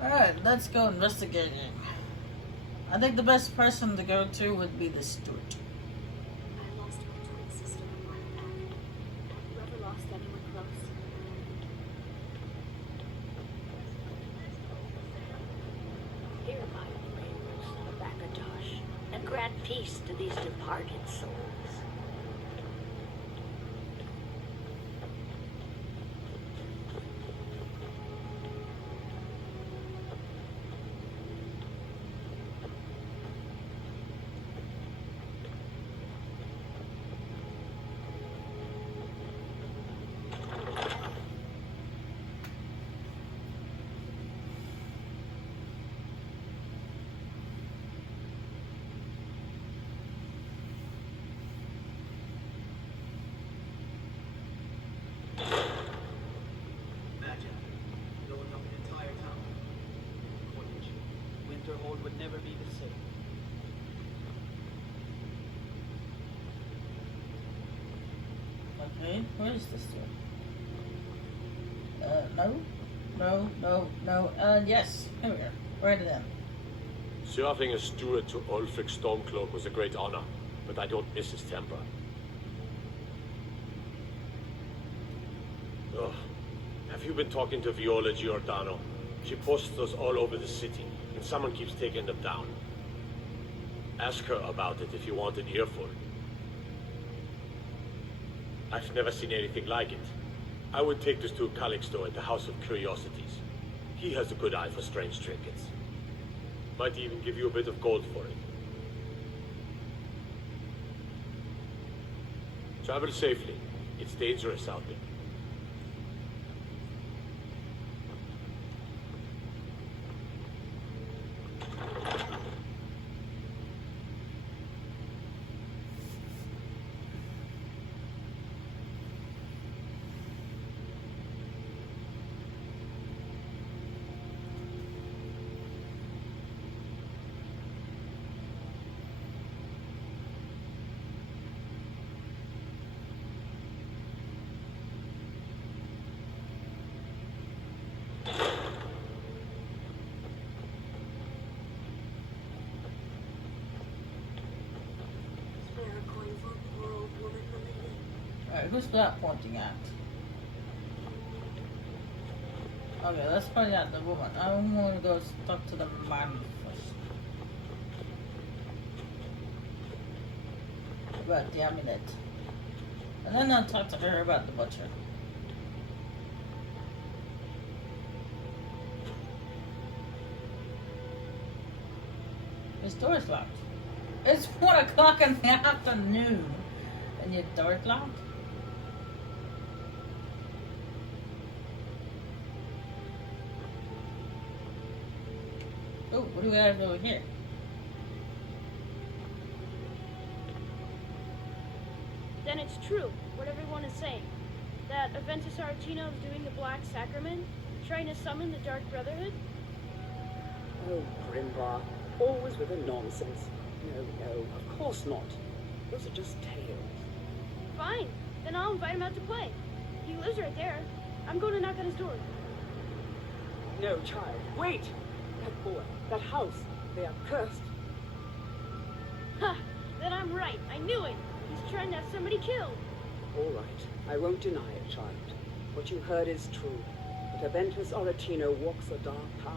Alright, let's go investigating. I think the best person to go to would be the steward. I lost my twin sister a while back. Have you ever lost anyone close? Hear my prayers, Abakadash, and grant peace to these departed souls. Imagine blowing up an entire town. Winterhold would never be the same. Okay, where is the steward? No. Yes, here we are. Right then. Serving as steward to Ulfric Stormcloak was a great honor, but I don't miss his temper. Ugh. Have you been talking to Viola Giordano? She posts us all over the city, and someone keeps taking them down. Ask her about it if you want an earful. I've never seen anything like it. I would take this to Calixto at the House of Curiosities. He has a good eye for strange trinkets. Might even give you a bit of gold for it. Travel safely. It's dangerous out there. Spare a coin for a poor old woman, my lady. Alright, who's that pointing at? Okay, let's point at the woman. I'm gonna go talk to the man first. About the amulet. And then I'll talk to her about the butcher. His door's locked. It's 1 o'clock in the afternoon. And your door's locked? Oh, what do we have over here? Then it's true, what everyone is saying. That Aventus Aretino is doing the Black Sacrament, trying to summon the Dark Brotherhood? Oh, Grimbar, always with the nonsense. No, of course not. Those are just tales. Fine, then I'll invite him out to play. He lives right there. I'm going to knock on his door. No, child, wait! That boy, that house, they are cursed. Ha! Then I'm right, I knew it! He's trying to have somebody killed! All right, I won't deny it, child. What you heard is true. But Aventus Aretino walks a dark path.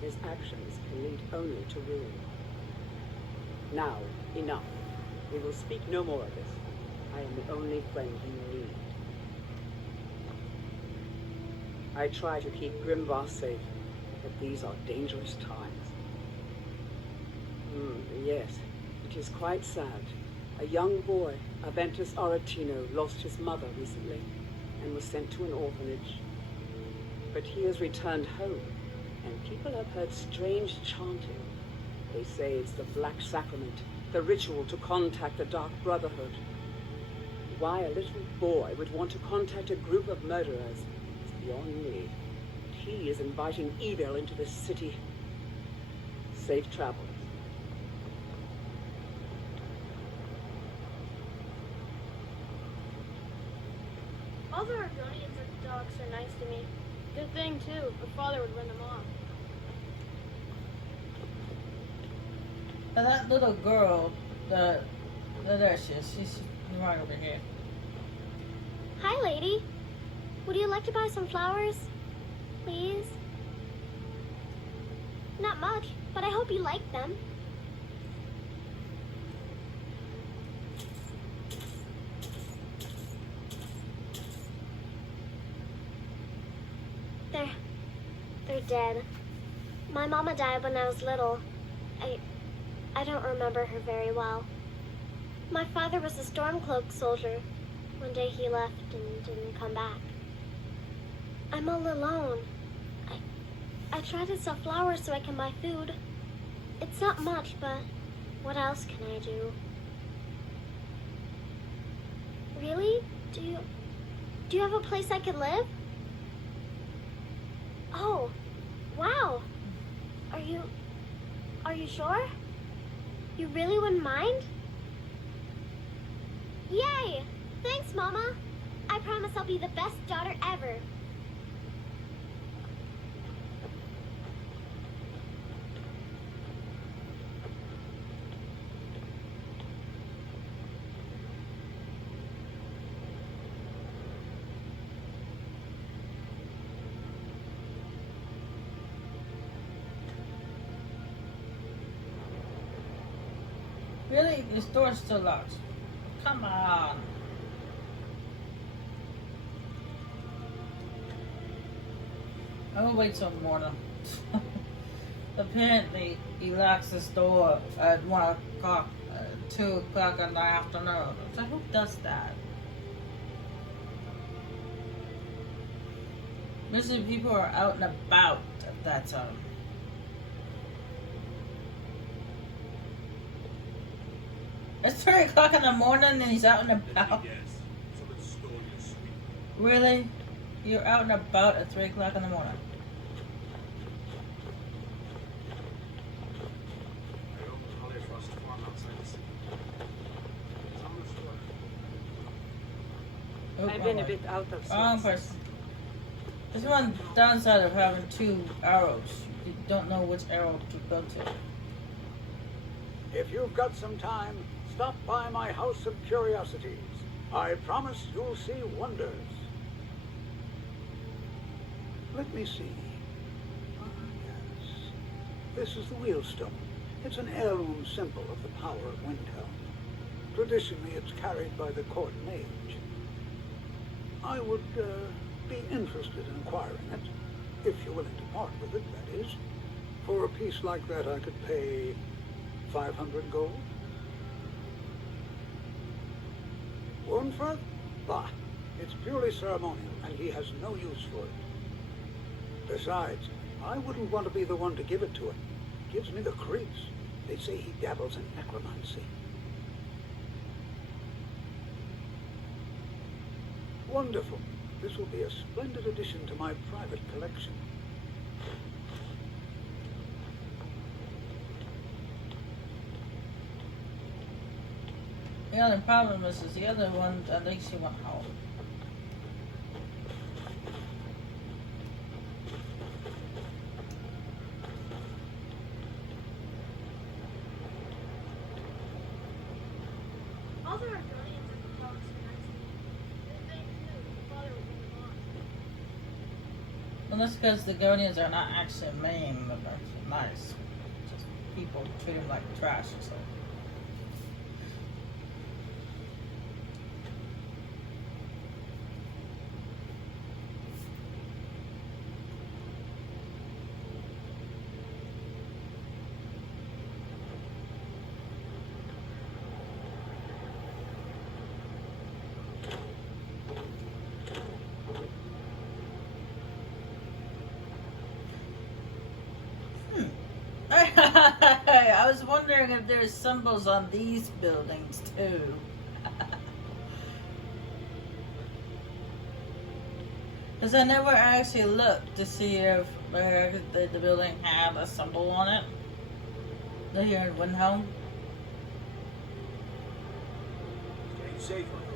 His actions can lead only to ruin. Now, enough. We will speak no more of this. I am the only friend you need. I try to keep Grimvar safe, but these are dangerous times. Yes, it is quite sad. A young boy, Aventus Aretino, lost his mother recently and was sent to an orphanage. But he has returned home, and people have heard strange chanting. They say it's the Black Sacrament, the ritual to contact the Dark Brotherhood. Why a little boy would want to contact a group of murderers is beyond me. He is inviting evil into this city. Safe travels. All the Argonians at the docks are nice to me. Good thing, too, the father would run them off. And that little girl, there she is. She's right over here. Hi, lady. Would you like to buy some flowers? Please? Not much, but I hope you like them. They're dead. My mama died when I was little. I don't remember her very well. My father was a Stormcloak soldier. One day he left and didn't come back. I'm all alone. I try to sell flowers so I can buy food. It's not much, but what else can I do? Really? Do you have a place I could live? Oh, wow. Are you sure? You really wouldn't mind? Yay! Thanks, Mama. I promise I'll be the best daughter ever. Really? This door's still locked. Come on. I'm gonna wait till morning. Apparently, he locks his door at 1 o'clock, 2 o'clock in the afternoon. So who does that? Usually people are out and about at that time. It's 3 o'clock in the morning and he's out and about. Really? You're out and about at 3 o'clock in the morning? Oh, I've been a bit out of wrong sorts. person. There's one downside of having 2 arrows. You don't know which arrow to go to. If you've got some time, stop by my House of Curiosities. I promise you'll see wonders. Let me see. Ah, yes. This is the Wheelstone. It's an heirloom symbol of the power of Windhelm. Traditionally, it's carried by the court mage. I would be interested in acquiring it, if you're willing to part with it, that is. For a piece like that, I could pay 500 gold. Wurnfroth? Bah, it's purely ceremonial, and he has no use for it. Besides, I wouldn't want to be the one to give it to him. It gives me the creeps. They say he dabbles in necromancy. Wonderful. This will be a splendid addition to my private collection. The only problem is the other one, I think she went home. All the Argonians at the house are nice to me. They knew the father was in the lost. Well, that's because the Guardians are not actually mean, but they're actually nice. Just people treat them like trash, so. I was wondering if there's symbols on these buildings too. Because I never actually looked to see if the building had a symbol on it. They're here in Windhelm. Staying safe, I hope.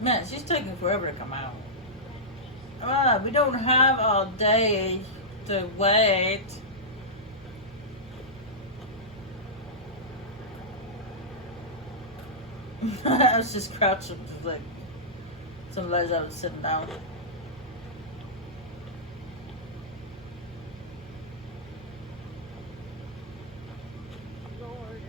Man, she's taking forever to come out. We don't have all day to wait. I was just crouching, just like sometimes I was sitting down. Lord,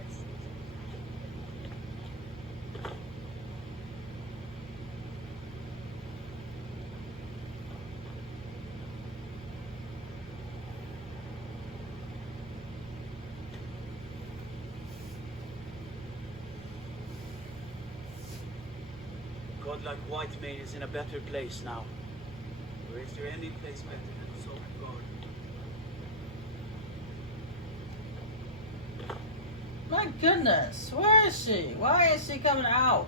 A god like Whitemane is in a better place now. Or is there any place better than the Sovereign God? My goodness, where is she? Why is she coming out?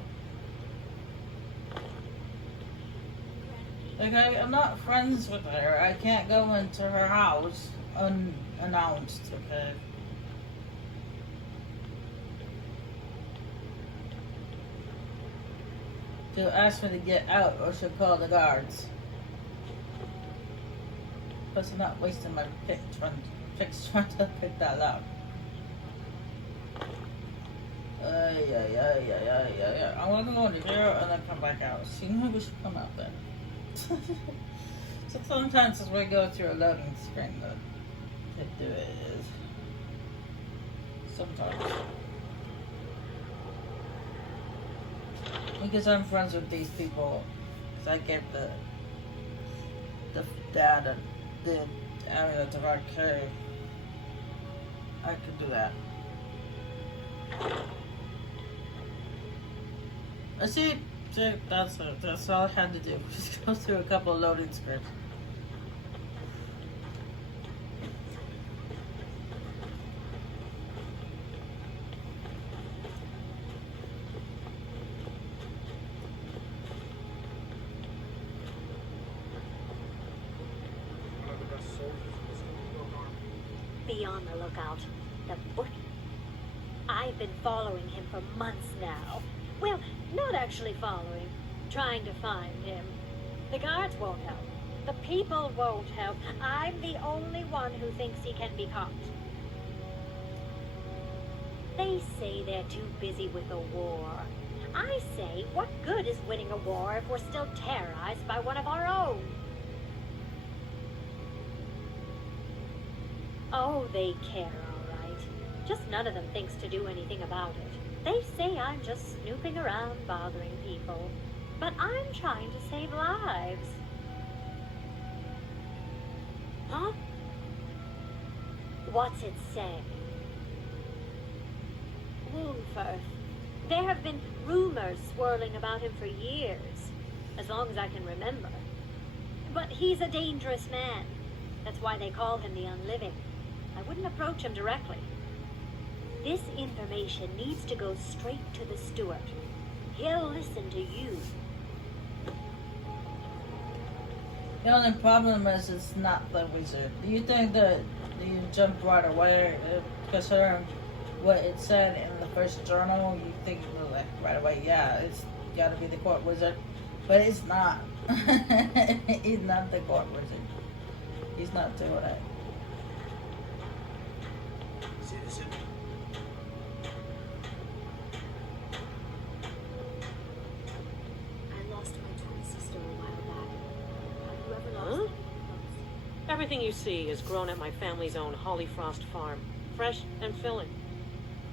Okay, I'm not friends with her. I can't go into her house unannounced, okay? She'll ask me to get out or she'll call the guards. Plus I'm not wasting my pick trying to pick that up. Yeah. I'm gonna go into here and then come back out. See, maybe we should come out then. So sometimes as we go through a loading screen, they do it is sometimes. Because I'm friends with these people, because I gave the dad and the area to our carry. I could do that. I see. That's it. That's all I had to do. Just go through a couple of loading scripts. One of the best soldiers in the Silver Army. Be on the lookout. The Butcher. I've been following him for months now. Well, not actually following. Trying to find him. The guards won't help. The people won't help. I'm the only one who thinks he can be caught. They say they're too busy with the war. I say, what good is winning a war if we're still terrorized by one of our own? Oh, they care, all right. Just none of them thinks to do anything about it. They say I'm just snooping around bothering people. But I'm trying to save lives. Huh? What's it say? Woundfirth. There have been rumors swirling about him for years, as long as I can remember. But he's a dangerous man. That's why they call him the Unliving. I wouldn't approach him directly. This information needs to go straight to the steward. He'll listen to you. The only problem is it's not the wizard. Do you think that you jumped right away considering what it said in the first journal? You think like right away, yeah, it's got to be the court wizard, but it's not. He's not the court wizard. He's not doing it. Citizen. I lost my twin sister a while back. Have you ever lost anyone close? Everything you see is grown at my family's own Hollyfrost farm, fresh and filling.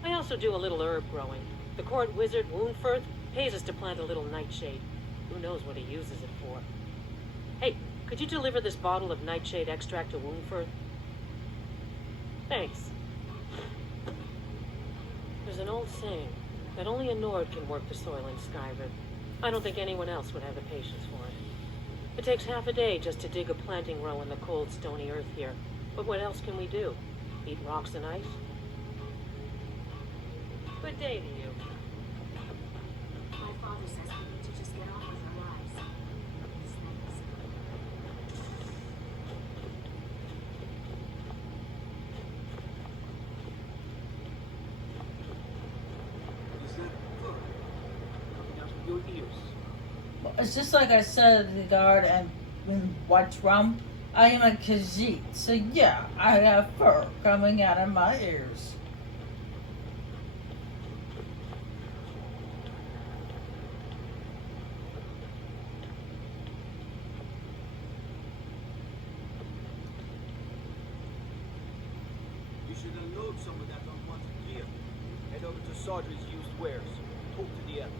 I also do a little herb growing. The court wizard, Woundfirth, pays us to plant a little nightshade. Who knows what he uses it for? Hey, could you deliver this bottle of nightshade extract to Woundfirth? Thanks. There's an old saying that only a Nord can work the soil in Skyrim. I don't think anyone else would have the patience for it. It takes half a day just to dig a planting row in the cold, stony earth here. But what else can we do? Eat rocks and ice? Good day to you. My father says we need to just get on with our lives. These things. Is that fur coming out of your ears? It's just like I said to the guard and in White Rum. I am a Khajiit, so yeah, I have fur coming out of my ears. You should unload some of that unwanted gear. Head over to Sardry's used wares. Talk to the elf.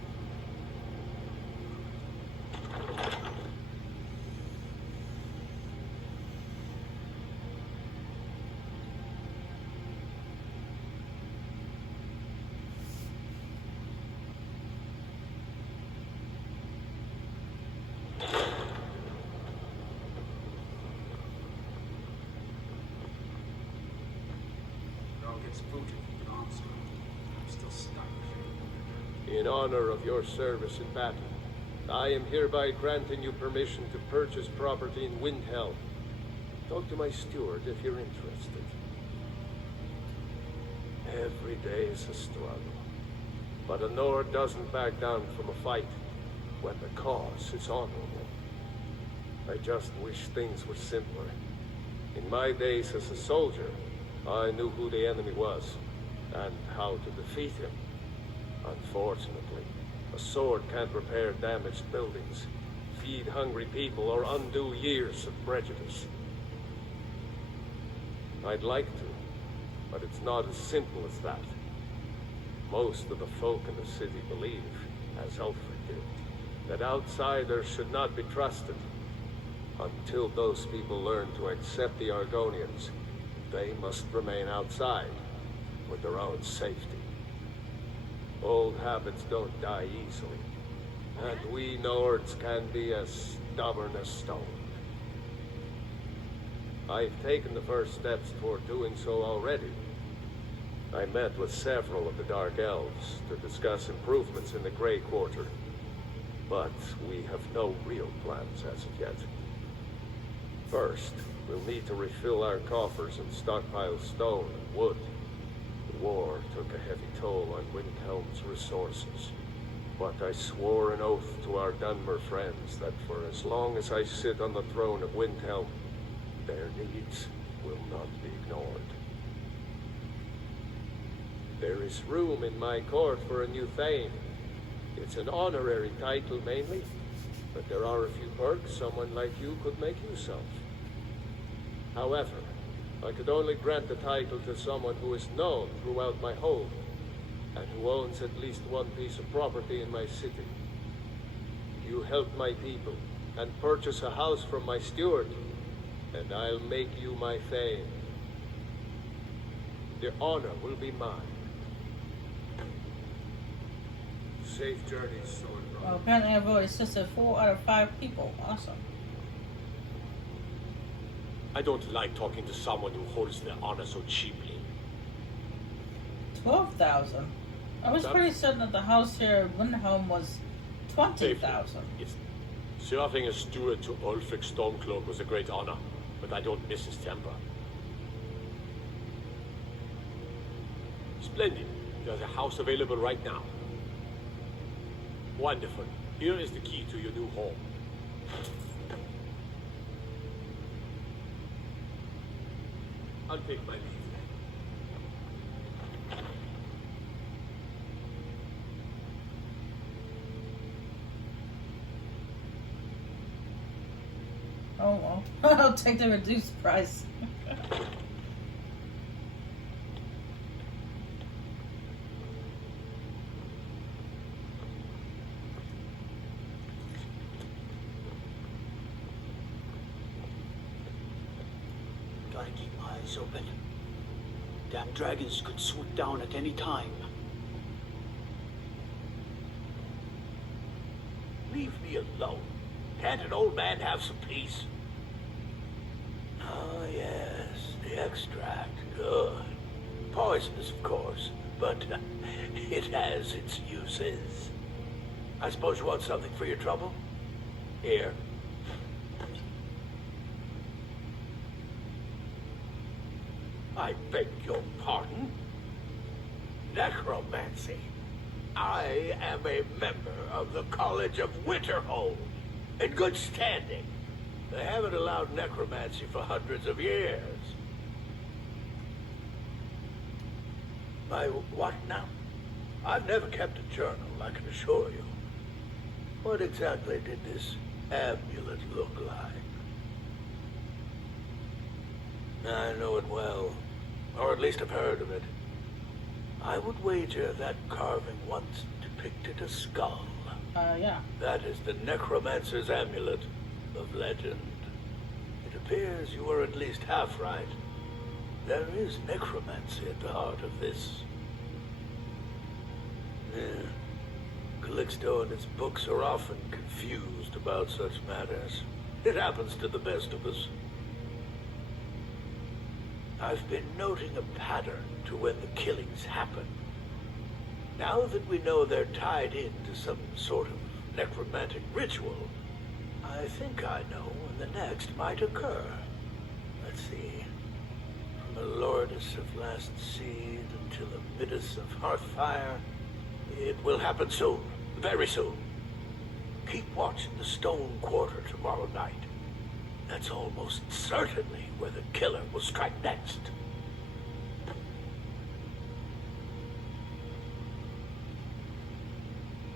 Gets booted from the arms. I'm still stuck. In honor of your service in battle, I am hereby granting you permission to purchase property in Windhelm. Talk to my steward if you're interested. Every day is a struggle, but a Nord doesn't back down from a fight when the cause is honorable. I just wish things were simpler. In my days as a soldier, I knew who the enemy was, and how to defeat him. Unfortunately, a sword can't repair damaged buildings, feed hungry people, or undo years of prejudice. I'd like to, but it's not as simple as that. Most of the folk in the city believe, as Alfred did, that outsiders should not be trusted. Until those people learn to accept the Argonians, they must remain outside for their own safety. Old habits don't die easily, and we Nords can be as stubborn as stone. I've taken the first steps toward doing so already. I met with several of the Dark Elves to discuss improvements in the Grey Quarter, but we have no real plans as of yet. First, we'll need to refill our coffers and stockpile stone and wood. The war took a heavy toll on Windhelm's resources, but I swore an oath to our Dunmer friends that for as long as I sit on the throne of Windhelm, their needs will not be ignored. There is room in my court for a new Thane. It's an honorary title mainly, but there are a few perks someone like you could make use of. However, I could only grant the title to someone who is known throughout my home, and who owns at least one piece of property in my city. You help my people, and purchase a house from my steward, and I'll make you my Thane. The honor will be mine. Safe journeys, sword brother. Well, apparently I voted sister 4 out of 5 people. Awesome. I don't like talking to someone who holds their honor so cheaply. 12,000. I was pretty certain that the house here in Windhelm was 20,000. Yes. Serving as steward to Ulfric Stormcloak was a great honor, but I don't miss his temper. Splendid. There's a house available right now. Wonderful. Here is the key to your new home. I'll take my leave then. Oh well. I'll take the reduced price. Gotta keep my eyes open. Damn dragons could swoop down at any time. Leave me alone. Can't an old man have some peace? Oh, yes, the extract. Good. Poisonous, of course, but it has its uses. I suppose you want something for your trouble? Here. I beg your pardon? Necromancy. I am a member of the College of Winterhold, in good standing. They haven't allowed necromancy for hundreds of years. My what now? I've never kept a journal, I can assure you. What exactly did this amulet look like? I know it well, or at least I've heard of it. I would wager that carving once depicted a skull. Yeah. That is the necromancer's amulet of legend. It appears you were at least half right. There is necromancy at the heart of this. Yeah. Calixto and his books are often confused about such matters. It happens to the best of us. I've been noting a pattern to when the killings happen. Now that we know they're tied into some sort of necromantic ritual, I think I know when the next might occur. Let's see. From the Lourdes of Last Seed until the Midas of Hearthfire, it will happen soon, very soon. Keep watching the Stone Quarter tomorrow night. That's almost certainly where the killer will strike next.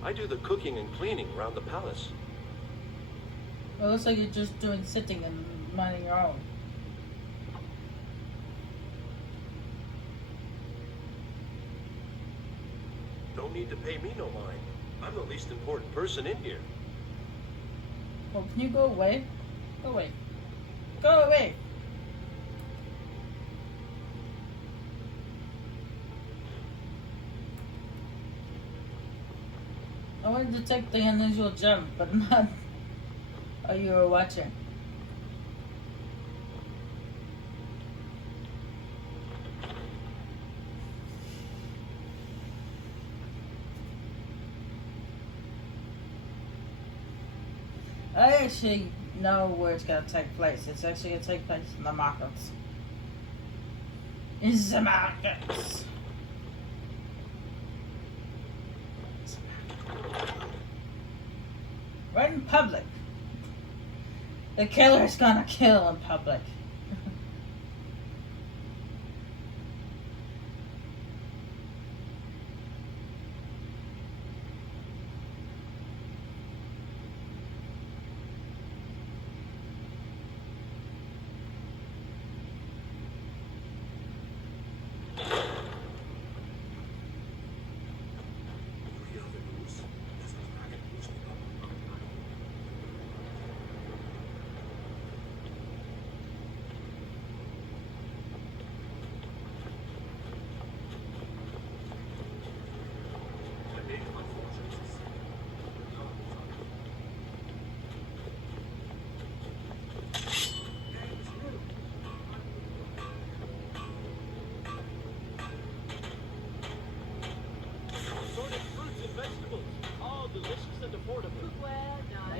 I do the cooking and cleaning around the palace. Well, it looks like you're just doing sitting and minding your own. Don't need to pay me no mind. I'm the least important person in here. Well, can you go away? Go away. Go away! I wanted to take the unusual jump, but not... Oh, you were watching. I actually know where it's gonna take place. It's actually gonna take place in the markets. In the markets. Right in public. The killer's gonna kill in public.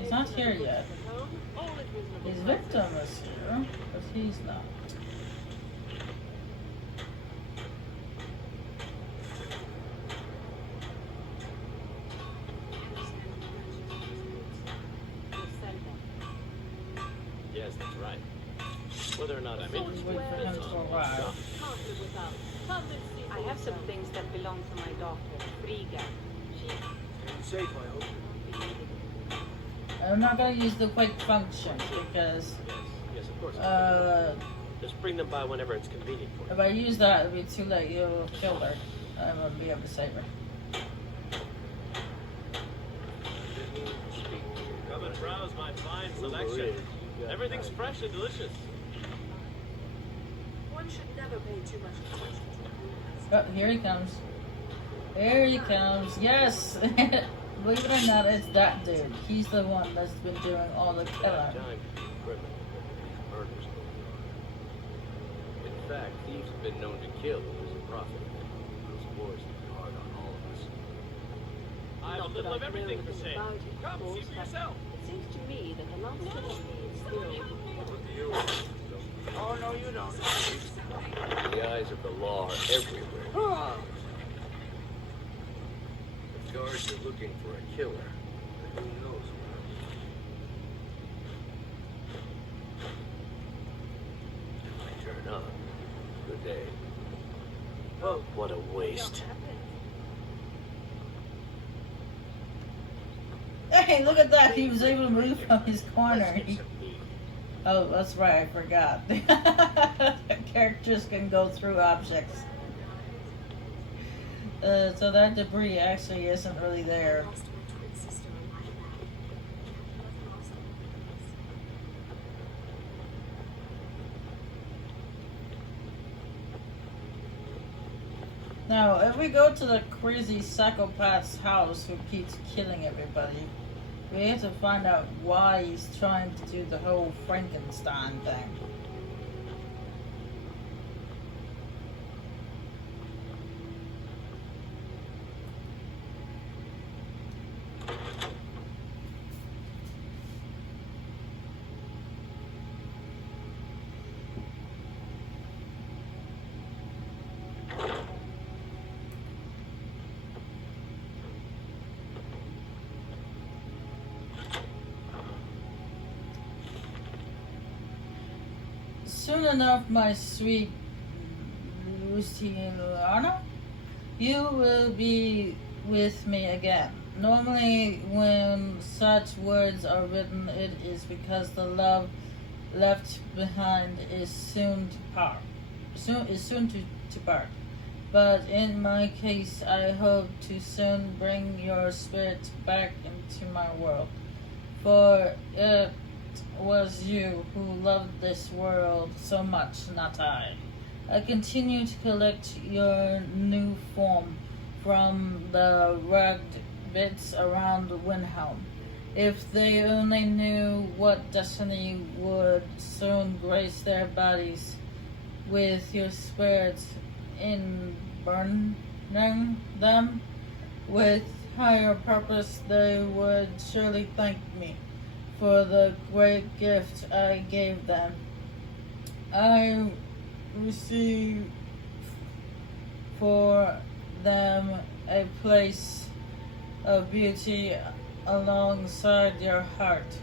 He's not here yet. His victim is here, but he's not. Yes, that's right. Whether or not I'm Wait for him for a while. I have some things that belong to my daughter, Frigga. Safe, I hope. I'm not gonna use the quick function because Yes, of course. Just bring them by whenever it's convenient for you. if I use that, it'll be too late. You'll kill her. I won't be able to save her. Come and browse my fine selection. Everything's fresh and delicious. One should never pay too much attention Oh, here he comes. Here he comes. Yes! Believe it or not, it's that dude. He's the one that's been doing all the killing. Time for criminal murders. In fact, thieves have been known to kill as a profit. Those wars have been hard on all of us. I have a little of everything for sale. Come, see for yourself. It seems to me that the last one is still... Oh, no, you don't. The eyes of the law are everywhere. guards are looking for a killer. But who knows where? If I turn up, good day. Oh, what a waste. Hey, look at that. He was able to move from his corner. Oh, that's right. I forgot. Characters can go through objects. So that debris actually isn't really there. Lost my twin sister a while back. I've lost her. Now, if we go to the crazy psychopath's house who keeps killing everybody, we have to find out why he's trying to do the whole Frankenstein thing. Soon enough, my sweet Luciana, you will be with me again. Normally, when such words are written, it is because the love left behind is soon to part. Soon to part. But in my case, I hope to soon bring your spirit back into my world. For it was you who loved this world so much, not I. I continue to collect your new form from the rugged bits around Windhelm. If they only knew what destiny would soon grace their bodies with your spirits in burning them with higher purpose, they would surely thank me for the great gift I gave them. I received for them a place of beauty alongside your heart.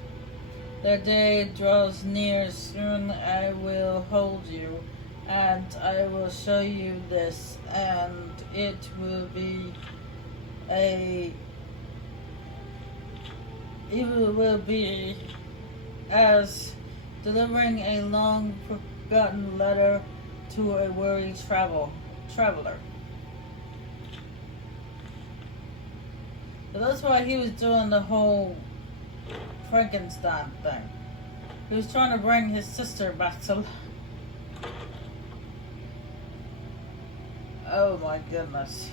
The day draws near, soon I will hold you, and I will show you this, and it will be as delivering a long forgotten letter to a weary traveler. So that's why he was doing the whole Frankenstein thing. He was trying to bring his sister back to life. Oh my goodness.